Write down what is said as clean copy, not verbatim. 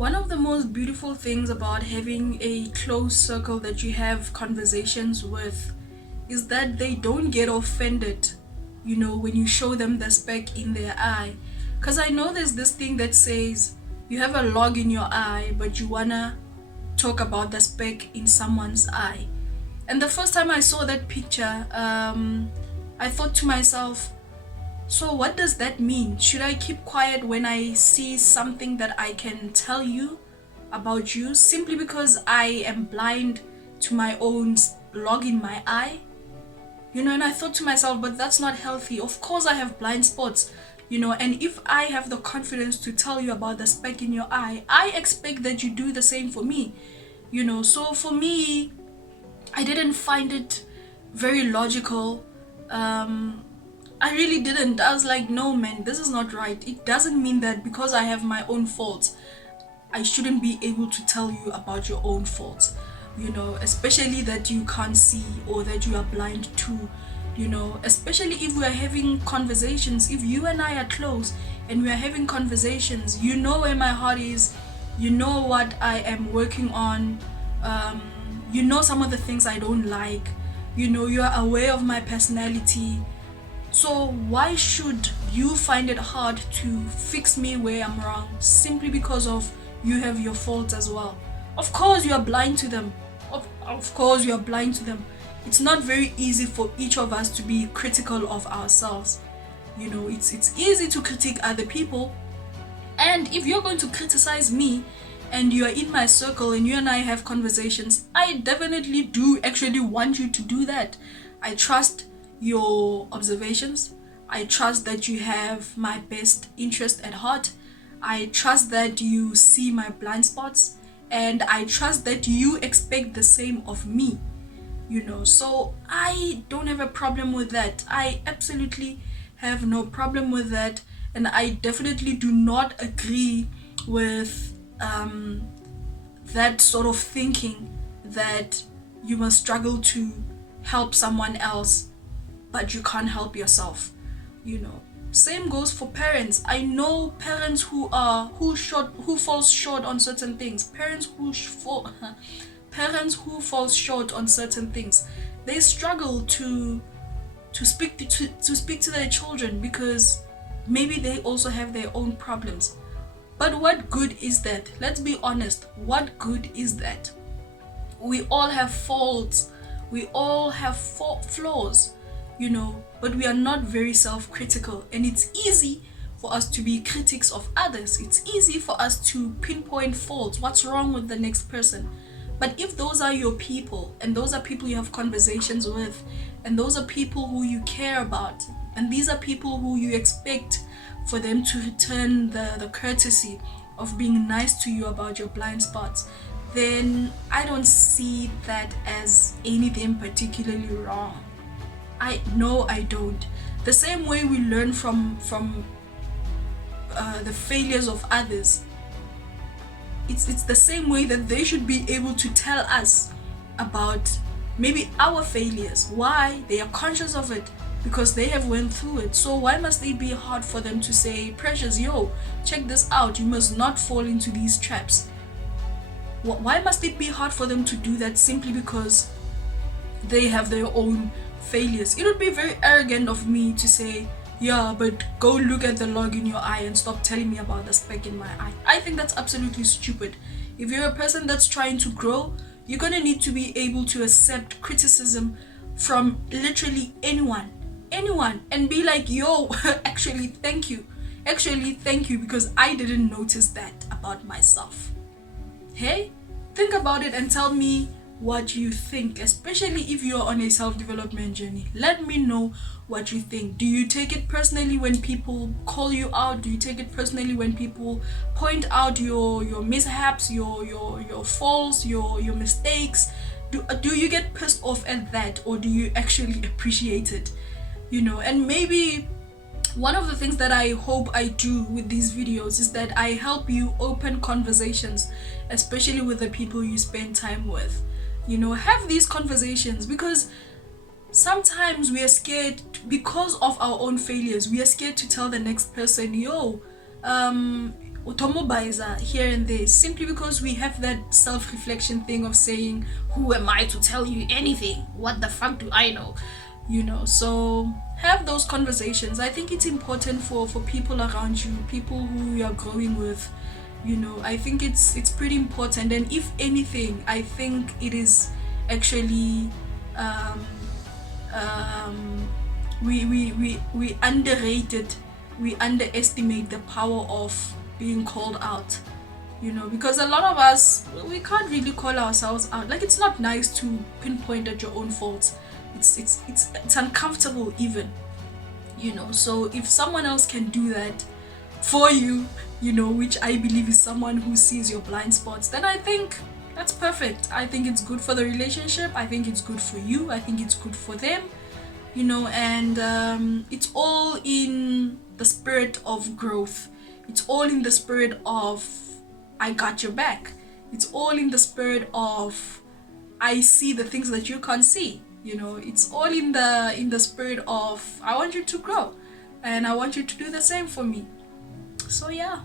One of the most beautiful things about having a close circle that you have conversations with is that they don't get offended, when you show them the speck in their eye. Because I know there's this thing that says you have a log in your eye, but you wanna talk about the speck in someone's eye. And the first time I saw that picture, I thought to myself, so, what does that mean? Should I keep quiet when I see something that I can tell you about you simply because I am blind to my own log in my eye? And I thought to myself, but that's not healthy. Of course, I have blind spots, and if I have the confidence to tell you about the speck in your eye, I expect that you do the same for me, So, for me, I didn't find it very logical. I really didn't. I was like, no, man, this is not right. It doesn't mean that because I have my own faults, I shouldn't be able to tell you about your own faults, especially that you can't see or that you are blind to, especially if we are having conversations. If you and I are close and we are having conversations, you know where my heart is, you know what I am working on, you know some of the things I don't like, you are aware of my personality. So why should you find it hard to fix me where I'm wrong simply because of you have your faults as well? Of course you are blind to them. Of course you are blind to them. It's not very easy for each of us to be critical of ourselves. It's easy to critique other people. And if you're going to criticize me and you are in my circle and you and I have conversations, I definitely do actually want you to do that. I trust your observations. I trust that you have my best interest at heart. I trust that you see my blind spots, and I trust that you expect the same of me. So I don't have a problem with that. I absolutely have no problem with that, and I definitely do not agree with that sort of thinking that you must struggle to help someone else but you can't help yourself. Same goes for parents. I know parents who falls short on certain things. Parents who fall short on certain things. They struggle to speak to their children because maybe they also have their own problems. But what good is that? Let's be honest. What good is that? We all have faults. We all have flaws, but we are not very self-critical, and it's easy for us to be critics of others. It's easy for us to pinpoint faults, what's wrong with the next person. But if those are your people, and those are people you have conversations with, and those are people who you care about, and these are people who you expect for them to return the courtesy of being nice to you about your blind spots, then I don't see that as anything particularly wrong. I don't. The same way we learn from the failures of others, it's the same way that they should be able to tell us about maybe our failures. Why? They are conscious of it because they have went through it. So why must it be hard for them to say, Precious, yo, check this out, you must not fall into these traps? Why must it be hard for them to do that simply because they have their own failures? It would be very arrogant of me to say, yeah, but go look at the log in your eye and stop telling me about the speck in my eye. I think that's absolutely stupid. If you're a person that's trying to grow, you're gonna need to be able to accept criticism from literally anyone, and be like, yo, actually thank you, because I didn't notice that about myself. Hey, think about it and tell me what you think, especially if you're on a self-development journey. Let me know what you think. Do you take it personally when people call you out? Do you take it personally when people point out your mishaps, your faults, your mistakes? Do you get pissed off at that, or do you actually appreciate it? And maybe one of the things that I hope I do with these videos is that I help you open conversations, especially with the people you spend time with. Have these conversations, because sometimes we are scared because of our own failures. We are scared to tell the next person, yo, utomobaiza here and there, simply because we have that self-reflection thing of saying, who am I to tell you anything? What the fuck do I know? So have those conversations. I think it's important for people around you, people who you are growing with. I think it's pretty important, and if anything, I think it is actually um, um, we underrated, we underestimate the power of being called out. Because a lot of us, we can't really call ourselves out. Like, it's not nice to pinpoint at your own faults. It's uncomfortable even. So if someone else can do that for you, which I believe is someone who sees your blind spots, then I think that's perfect. I think it's good for the relationship. I think it's good for you. I think it's good for them. And it's all in the spirit of growth. It's all in the spirit of, I got your back. It's all in the spirit of, I see the things that you can't see. It's all in the spirit of, I want you to grow, and I want you to do the same for me. So yeah,